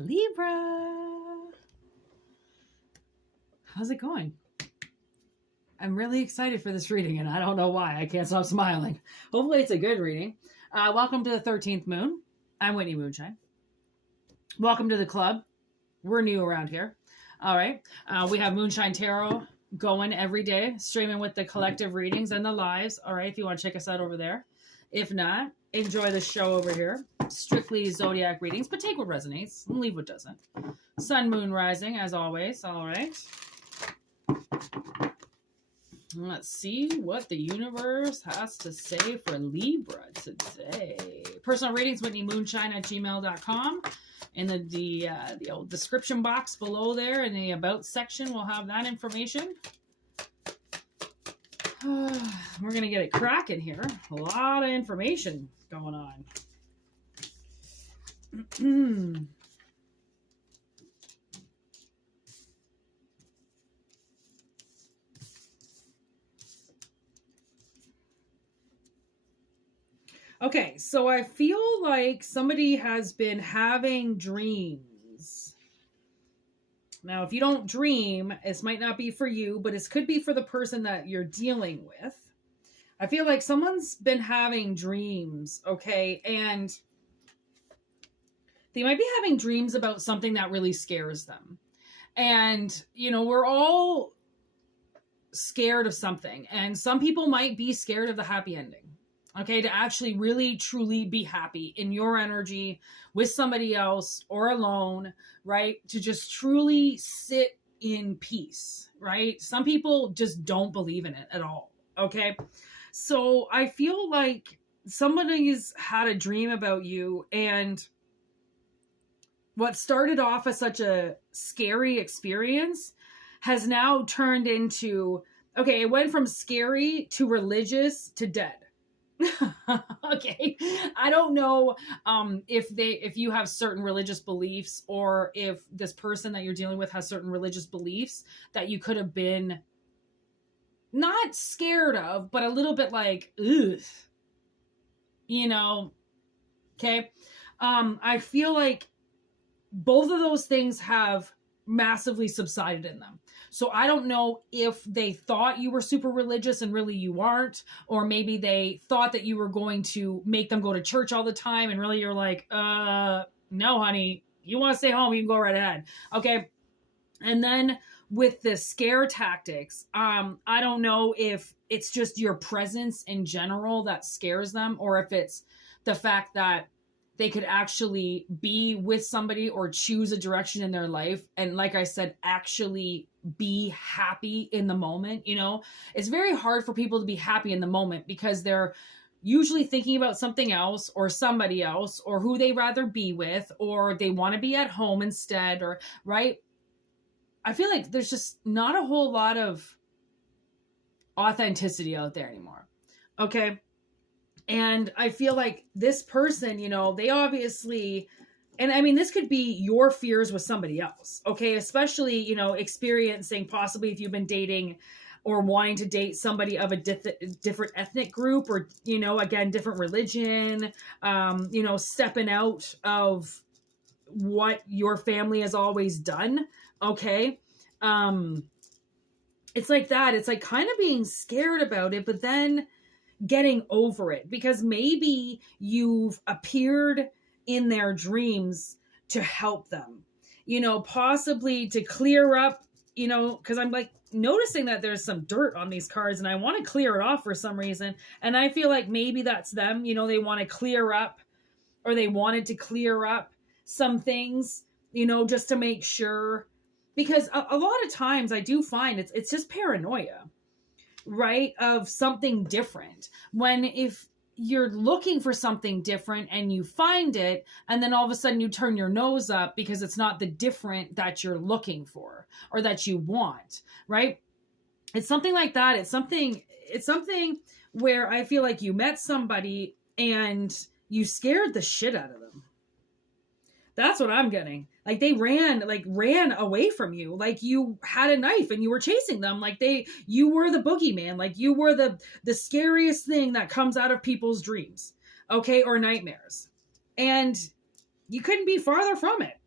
Libra. How's it going? I'm really excited for this reading, and I don't know why. I can't stop smiling. Hopefully it's a good reading. Welcome to the 13th moon. I'm Whïtney Moonshine. Welcome to the club. We're new around here. All right. We have Moonshine Tarot going every day, streaming with the collective readings and the lives. All right, if you want to check us out over there. If not, enjoy the show over here. Strictly Zodiac readings, but take what resonates and leave what doesn't. Sun, moon, rising, as always. All right. Let's see what the universe has to say for Libra today. Personal readings, WhïtneyMoonshine@gmail.com. In the old description box below there in the about section, we'll have that information. We're going to get it cracking here. A lot of information going on. Okay, so I feel like somebody has been having dreams. Now, if you don't dream, this might not be for you, but this could be for the person that you're dealing with. I feel like someone's been having dreams, okay? And they might be having dreams about something that really scares them. And, you know, we're all scared of something. And some people might be scared of the happy ending. Okay, to actually really, truly be happy in your energy with somebody else or alone, right? To just truly sit in peace, right? Some people just don't believe in it at all, okay? So I feel like somebody's had a dream about you, and what started off as such a scary experience has now turned into, okay, it went from scary to religious to dead. Okay, I don't know if you have certain religious beliefs, or if this person that you're dealing with has certain religious beliefs that you could have been not scared of, but a little bit like, ugh, you know. Okay, I feel like both of those things have massively subsided in them. So I don't know if they thought you were super religious and really you aren't, or maybe they thought that you were going to make them go to church all the time and really you're like, no, honey, you want to stay home, you can go right ahead. Okay. And then with the scare tactics, I don't know if it's just your presence in general that scares them, or if it's the fact that they could actually be with somebody or choose a direction in their life. And like I said, actually be happy in the moment. You know, it's very hard for people to be happy in the moment because they're usually thinking about something else or somebody else or who they rather be with, or they want to be at home instead, or right. I feel like there's just not a whole lot of authenticity out there anymore. Okay. And I feel like this person, you know, they obviously, and I mean, this could be your fears with somebody else, okay? Especially, you know, experiencing possibly if you've been dating or wanting to date somebody of a different ethnic group, or, you know, again, different religion, you know, stepping out of what your family has always done, okay? It's like that. It's like kind of being scared about it, but then getting over it, because maybe you've appeared in their dreams to help them, you know, possibly to clear up, you know, because I'm like noticing that there's some dirt on these cards and I want to clear it off for some reason. And I feel like maybe that's them, you know, they want to clear up, or they wanted to clear up some things, you know, just to make sure, because a lot of times I do find it's just paranoia, right, of something different. When if you're looking for something different and you find it, and then all of a sudden you turn your nose up because it's not the different that you're looking for or that you want, right? It's something like that. It's something where I feel like you met somebody and you scared the shit out of them. That's what I'm getting. Like they ran away from you. Like you had a knife and you were chasing them. Like you were the boogeyman. Like you were the scariest thing that comes out of people's dreams. Okay. Or nightmares. And you couldn't be farther from it.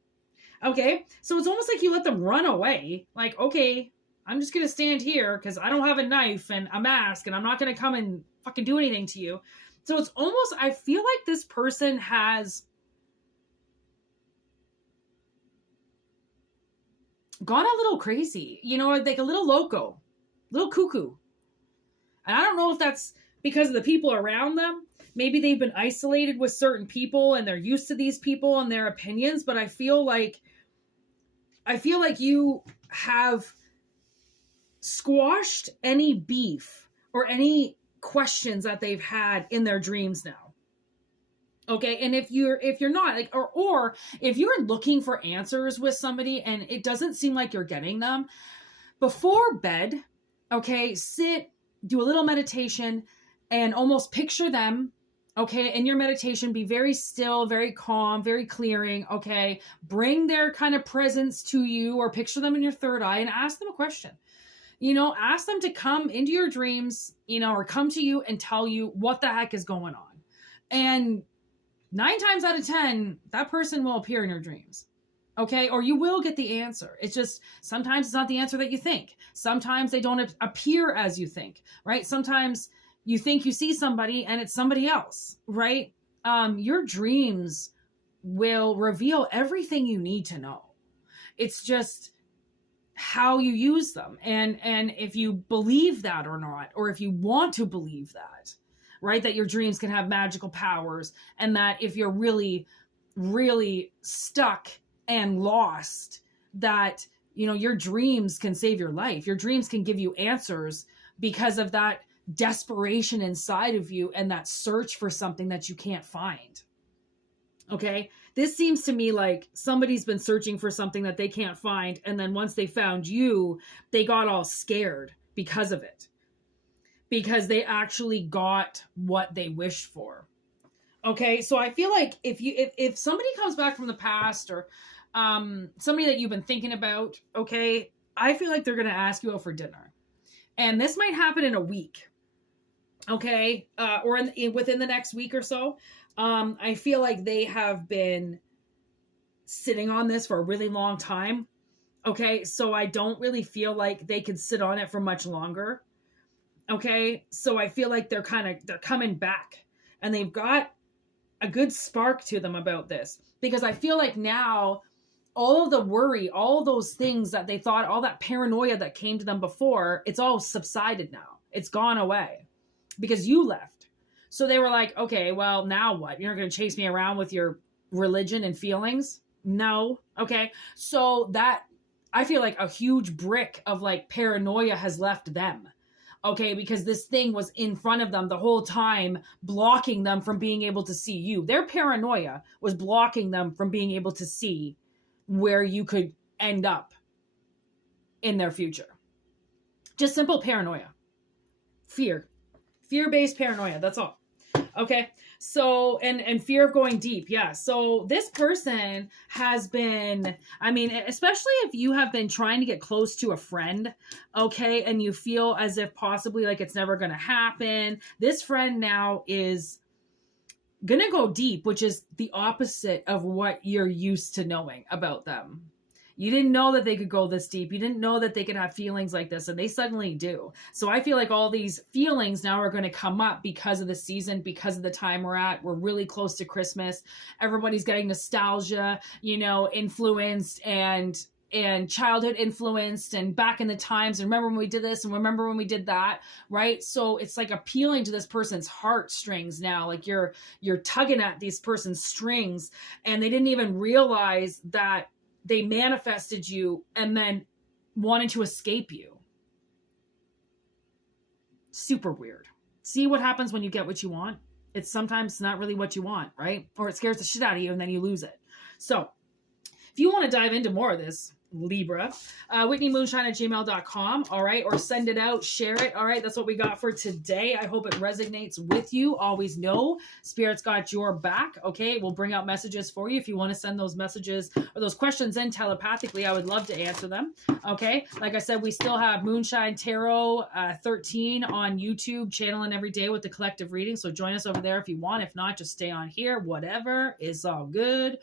Okay. So it's almost like you let them run away. Like, okay, I'm just going to stand here because I don't have a knife and a mask and I'm not going to come and fucking do anything to you. So it's almost, I feel like this person has gone a little crazy, you know, like a little loco, little cuckoo. And I don't know if that's because of the people around them. Maybe they've been isolated with certain people and they're used to these people and their opinions. But I feel like you have squashed any beef or any questions that they've had in their dreams now. Okay. And if you're not like, or if you're looking for answers with somebody and it doesn't seem like you're getting them before bed, okay, sit, do a little meditation and almost picture them. Okay. In your meditation, be very still, very calm, very clearing. Okay. Bring their kind of presence to you or picture them in your third eye and ask them a question. You know, ask them to come into your dreams, you know, or come to you and tell you what the heck is going on. And 9 times out of 10, that person will appear in your dreams. Okay. Or you will get the answer. It's just, sometimes it's not the answer that you think. Sometimes they don't appear as you think, right? Sometimes you think you see somebody and it's somebody else, right? Your dreams will reveal everything you need to know. It's just how you use them. And if you believe that or not, or if you want to believe that, right? That your dreams can have magical powers and that if you're really, really stuck and lost, that, you know, your dreams can save your life. Your dreams can give you answers because of that desperation inside of you and that search for something that you can't find. Okay. This seems to me like somebody's been searching for something that they can't find. And then once they found you, they got all scared because of it, because they actually got what they wished for. Okay. So I feel like if somebody comes back from the past or somebody that you've been thinking about, okay, I feel like they're going to ask you out for dinner. And this might happen in a week. Okay. Or within the next week or so. I feel like they have been sitting on this for a really long time. Okay. So I don't really feel like they could sit on it for much longer. Okay. So I feel like they're coming back and they've got a good spark to them about this, because I feel like now all of the worry, all those things that they thought, all that paranoia that came to them before, it's all subsided now. It's gone away because you left. So they were like, okay, well, now what? You're not going to chase me around with your religion and feelings? No. Okay. So that, I feel like a huge brick of like paranoia has left them. Okay. Because this thing was in front of them the whole time, blocking them from being able to see you. Their paranoia was blocking them from being able to see where you could end up in their future. Just simple paranoia. Fear-based paranoia. That's all. Okay. So, and fear of going deep. Yeah. So this person has been, I mean, especially if you have been trying to get close to a friend, okay, and you feel as if possibly like it's never going to happen. This friend now is going to go deep, which is the opposite of what you're used to knowing about them. You didn't know that they could go this deep. You didn't know that they could have feelings like this, and they suddenly do. So I feel like all these feelings now are going to come up because of the season, because of the time we're at. We're really close to Christmas. Everybody's getting nostalgia, you know, influenced and childhood influenced and back in the times. And remember when we did this and remember when we did that, right? So it's like appealing to this person's heartstrings now. Like you're tugging at these person's strings and they didn't even realize that they manifested you and then wanted to escape you. Super weird. See what happens when you get what you want? It's sometimes not really what you want, right? Or it scares the shit out of you and then you lose it. So if you want to dive into more of this, Libra, WhïtneyMoonshine@gmail.com. All right. Or send it out, share it. All right. That's what we got for today. I hope it resonates with you. Always know Spirit's got your back. Okay. We'll bring out messages for you. If you want to send those messages or those questions in telepathically, I would love to answer them. Okay. Like I said, we still have Moonshine Tarot 13 on YouTube, channeling every day with the collective reading. So join us over there if you want. If not, just stay on here. Whatever. It's all good.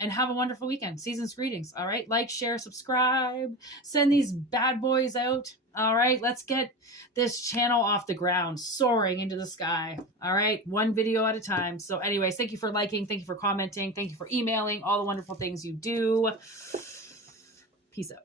and have a wonderful weekend. Season's greetings. All right. Like, share, subscribe, send these bad boys out. All right. Let's get this channel off the ground, soaring into the sky. All right. One video at a time. So anyways, thank you for liking. Thank you for commenting. Thank you for emailing, all the wonderful things you do. Peace out.